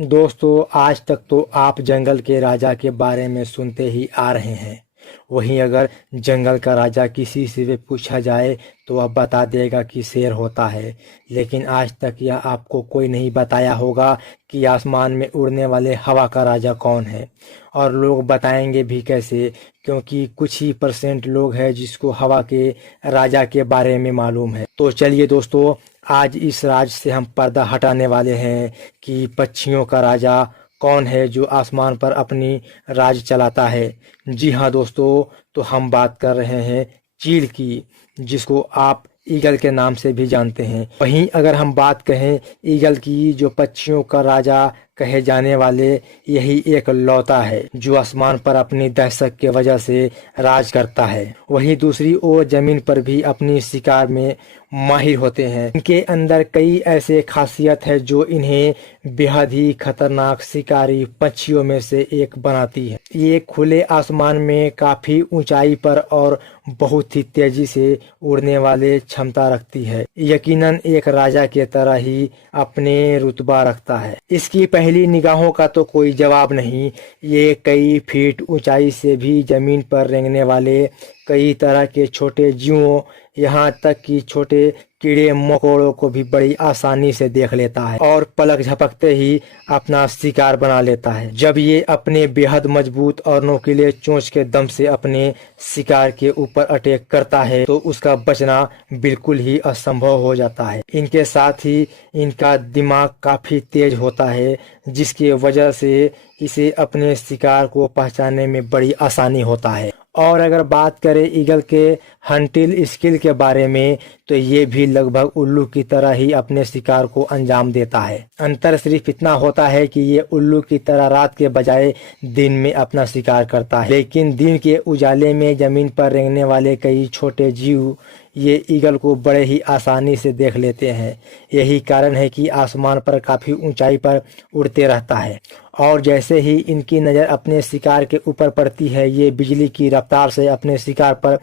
दोस्तों, आज तक तो आप जंगल के राजा के बारे में सुनते ही आ रहे हैं। वहीं अगर जंगल का राजा किसी से भी पूछा जाए तो वह बता देगा कि शेर होता है। लेकिन आज तक यह आपको कोई नहीं बताया होगा कि आसमान में उड़ने वाले हवा का राजा कौन है। और लोग बताएंगे भी कैसे, क्योंकि कुछ ही % लोग हैं जिसको हवा के राजा के बारे में मालूम है। तो चलिए दोस्तों, आज इस राज से हम पर्दा हटाने वाले हैं कि पक्षियों का राजा कौन है जो आसमान पर अपनी राज चलाता है। जी हाँ दोस्तों, तो हम बात कर रहे हैं चील की, जिसको आप ईगल के नाम से भी जानते हैं। वहीं अगर हम बात कहें ईगल की, जो पक्षियों का राजा कहे जाने वाले, यही एक लौता है जो आसमान पर अपनी दहशत के वजह से राज करता है। वहीं दूसरी ओर जमीन पर भी अपनी शिकार में माहिर होते हैं। इनके अंदर कई ऐसे खासियत है जो इन्हें बेहद ही खतरनाक शिकारी पक्षियों में से एक बनाती है। ये खुले आसमान में काफी ऊंचाई पर और बहुत ही तेजी से उड़ने वाले क्षमता रखती है। यकीनन एक राजा के तरह ही अपने रुतबा रखता है। इसकी पहली निगाहों का तो कोई जवाब नहीं। ये कई फीट ऊंचाई से भी जमीन पर रेंगने वाले कई तरह के छोटे जीवों, यहाँ तक कि छोटे कीड़े मकोड़ों को भी बड़ी आसानी से देख लेता है और पलक झपकते ही अपना शिकार बना लेता है। जब ये अपने बेहद मजबूत और नोकीले चोंच के दम से अपने शिकार के ऊपर अटैक करता है तो उसका बचना बिल्कुल ही असंभव हो जाता है। इनके साथ ही इनका दिमाग काफी तेज होता है, जिसकी वजह से इसे अपने शिकार को पहचानने में बड़ी आसानी होता है। और अगर बात करें ईगल के हंटिंग स्किल के बारे में, तो ये भी लगभग उल्लू की तरह ही अपने शिकार को अंजाम देता है। अंतर सिर्फ इतना होता है कि ये उल्लू की तरह रात के बजाय दिन में अपना शिकार करता है। लेकिन दिन के उजाले में जमीन पर रेंगने वाले कई छोटे जीव ये ईगल को बड़े ही आसानी से देख लेते हैं। यही कारण है कि आसमान पर काफी ऊंचाई पर उड़ते रहता है और जैसे ही इनकी नज़र अपने शिकार के ऊपर पड़ती है, ये बिजली की रफ्तार से अपने शिकार पर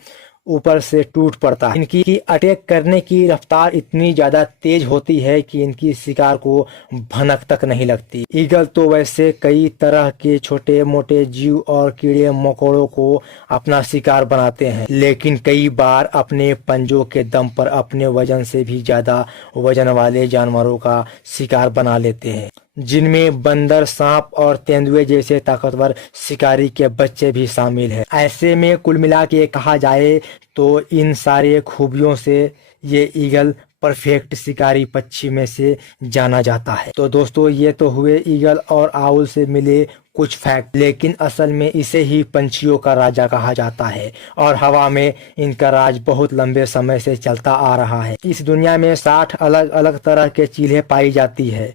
ऊपर से टूट पड़ता है। इनकी अटैक करने की रफ्तार इतनी ज्यादा तेज होती है कि इनकी शिकार को भनक तक नहीं लगती। ईगल तो वैसे कई तरह के छोटे मोटे जीव और कीड़े मकोड़ों को अपना शिकार बनाते हैं, लेकिन कई बार अपने पंजों के दम पर अपने वजन से भी ज्यादा वजन वाले जानवरों का शिकार बना लेते हैं, जिनमें बंदर, सांप और तेंदुए जैसे ताकतवर शिकारी के बच्चे भी शामिल हैं। ऐसे में कुल मिला के कहा जाए तो इन सारे खूबियों से ये ईगल परफेक्ट शिकारी पक्षी में से जाना जाता है। तो दोस्तों, ये तो हुए ईगल और आउल से मिले कुछ फैक्ट, लेकिन असल में इसे ही पंछियों का राजा कहा जाता है और हवा में इनका राज बहुत लंबे समय से चलता आ रहा है। इस दुनिया में 60 अलग अलग तरह के चीलें पाई जाती है।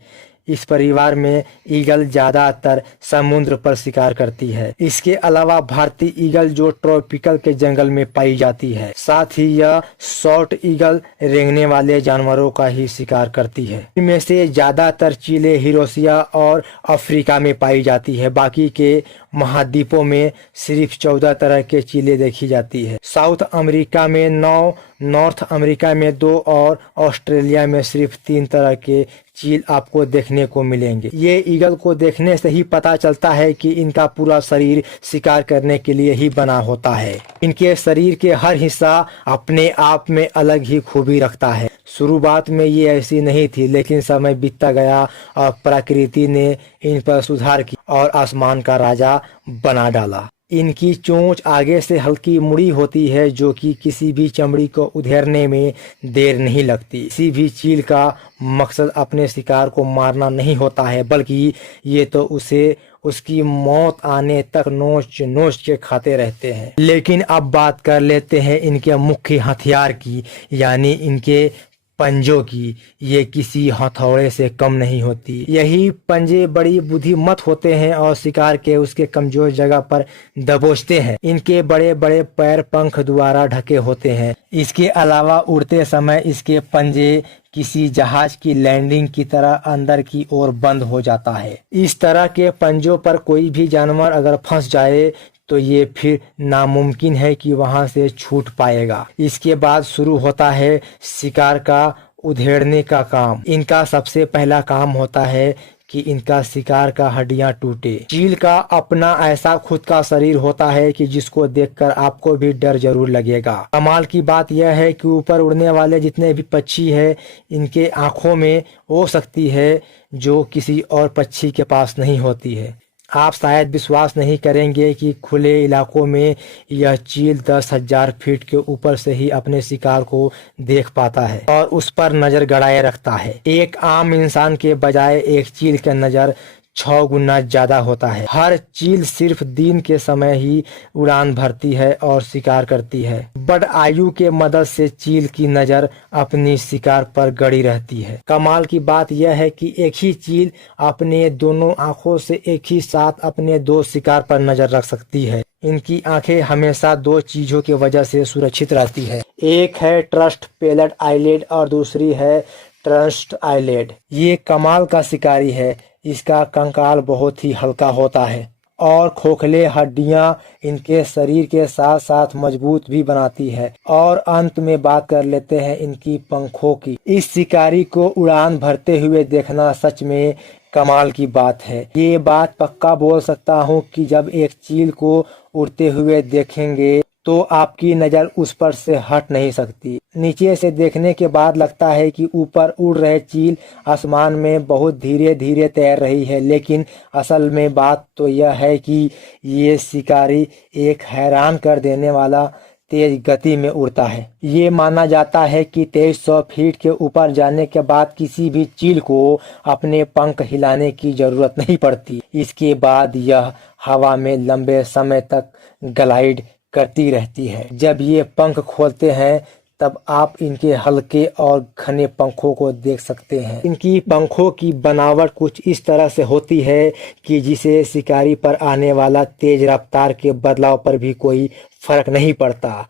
इस परिवार में ईगल ज्यादातर समुद्र पर शिकार करती है। इसके अलावा भारतीय ईगल जो ट्रॉपिकल के जंगल में पाई जाती है, साथ ही यह शॉर्ट ईगल रेंगने वाले जानवरों का ही शिकार करती है। इनमें से ज्यादातर चीलें यूरेशिया और अफ्रीका में पाई जाती है। बाकी के महाद्वीपों में सिर्फ 14 तरह के चीलें देखी जाती है। साउथ अमेरिका में 9, नॉर्थ अमेरिका में 2 और ऑस्ट्रेलिया में सिर्फ 3 तरह के चील आपको देखने को मिलेंगे। ये ईगल को देखने से ही पता चलता है कि इनका पूरा शरीर शिकार करने के लिए ही बना होता है। इनके शरीर के हर हिस्सा अपने आप में अलग ही खूबी रखता है। शुरुआत में ये ऐसी नहीं थी, लेकिन समय बीतता गया और प्रकृति ने इन पर सुधार किया और आसमान का राजा बना डाला। इनकी चोंच आगे से हल्की मुड़ी होती है, जो कि किसी भी चमड़ी को उधेड़ने में देर नहीं लगती। किसी भी चील का मकसद अपने शिकार को मारना नहीं होता है, बल्कि ये तो उसे उसकी मौत आने तक नोच नोच के खाते रहते हैं। लेकिन अब बात कर लेते हैं इनके मुख्य हथियार की, यानी इनके पंजों की। ये किसी हथौड़े से कम नहीं होती। यही पंजे बड़ी बुद्धिमत होते हैं और शिकार के उसके कमजोर जगह पर दबोचते हैं। इनके बड़े बड़े पैर पंख द्वारा ढके होते हैं। इसके अलावा उड़ते समय इसके पंजे किसी जहाज की लैंडिंग की तरह अंदर की ओर बंद हो जाता है। इस तरह के पंजों पर कोई भी जानवर अगर फंस जाए तो ये फिर नामुमकिन है कि वहां से छूट पाएगा। इसके बाद शुरू होता है शिकार का उधेड़ने का काम। इनका सबसे पहला काम होता है कि इनका शिकार का हड्डियां टूटे। चील का अपना ऐसा खुद का शरीर होता है कि जिसको देखकर आपको भी डर जरूर लगेगा। कमाल की बात यह है कि ऊपर उड़ने वाले जितने भी पक्षी है, इनके आंखों में वो शक्ति है जो किसी और पक्षी के पास नहीं होती है। आप शायद विश्वास नहीं करेंगे कि खुले इलाकों में यह चील 10,000 फीट के ऊपर से ही अपने शिकार को देख पाता है और उस पर नजर गड़ाए रखता है। एक आम इंसान के बजाय एक चील का नजर 6 गुना ज्यादा होता है। हर चील सिर्फ दिन के समय ही उड़ान भरती है और शिकार करती है। बड़ आयु के मदद से चील की नजर अपनी शिकार पर गड़ी रहती है। कमाल की बात यह है कि एक ही चील अपने दोनों आंखों से एक ही साथ अपने 2 शिकार पर नजर रख सकती है। इनकी आंखें हमेशा 2 चीजों की वजह से सुरक्षित रहती है। एक है ट्रस्ट पेलेट आईलेड और दूसरी है ट्रस्ट आईलेड। ये कमाल का शिकारी है। इसका कंकाल बहुत ही हल्का होता है और खोखले हड्डियां इनके शरीर के साथ साथ मजबूत भी बनाती है। और अंत में बात कर लेते हैं इनकी पंखों की। इस शिकारी को उड़ान भरते हुए देखना सच में कमाल की बात है। ये बात पक्का बोल सकता हूँ कि जब एक चील को उड़ते हुए देखेंगे तो आपकी नजर उस पर से हट नहीं सकती। नीचे से देखने के बाद लगता है कि ऊपर उड़ रहे चील आसमान में बहुत धीरे धीरे तैर रही है, लेकिन असल में बात तो यह है कि ये शिकारी एक हैरान कर देने वाला तेज गति में उड़ता है। ये माना जाता है कि 2300 फीट के ऊपर जाने के बाद किसी भी चील को अपने पंख हिलाने की जरूरत नहीं पड़ती। इसके बाद यह हवा में लंबे समय तक ग्लाइड करती रहती है। जब ये पंख खोलते हैं तब आप इनके हल्के और घने पंखों को देख सकते हैं। इनकी पंखों की बनावट कुछ इस तरह से होती है कि जिसे शिकारी पर आने वाला तेज रफ्तार के बदलाव पर भी कोई फर्क नहीं पड़ता।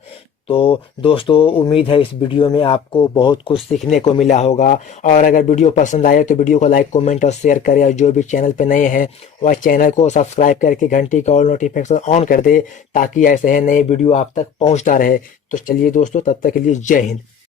तो दोस्तों, उम्मीद है इस वीडियो में आपको बहुत कुछ सीखने को मिला होगा। और अगर वीडियो पसंद आए तो वीडियो को लाइक, कमेंट और शेयर करें। और जो भी चैनल पे नए हैं वह चैनल को सब्सक्राइब करके घंटी का ऑल नोटिफिकेशन ऑन कर दे, ताकि ऐसे नए वीडियो आप तक पहुंचता रहे। तो चलिए दोस्तों, तब तक के लिए जय हिंद।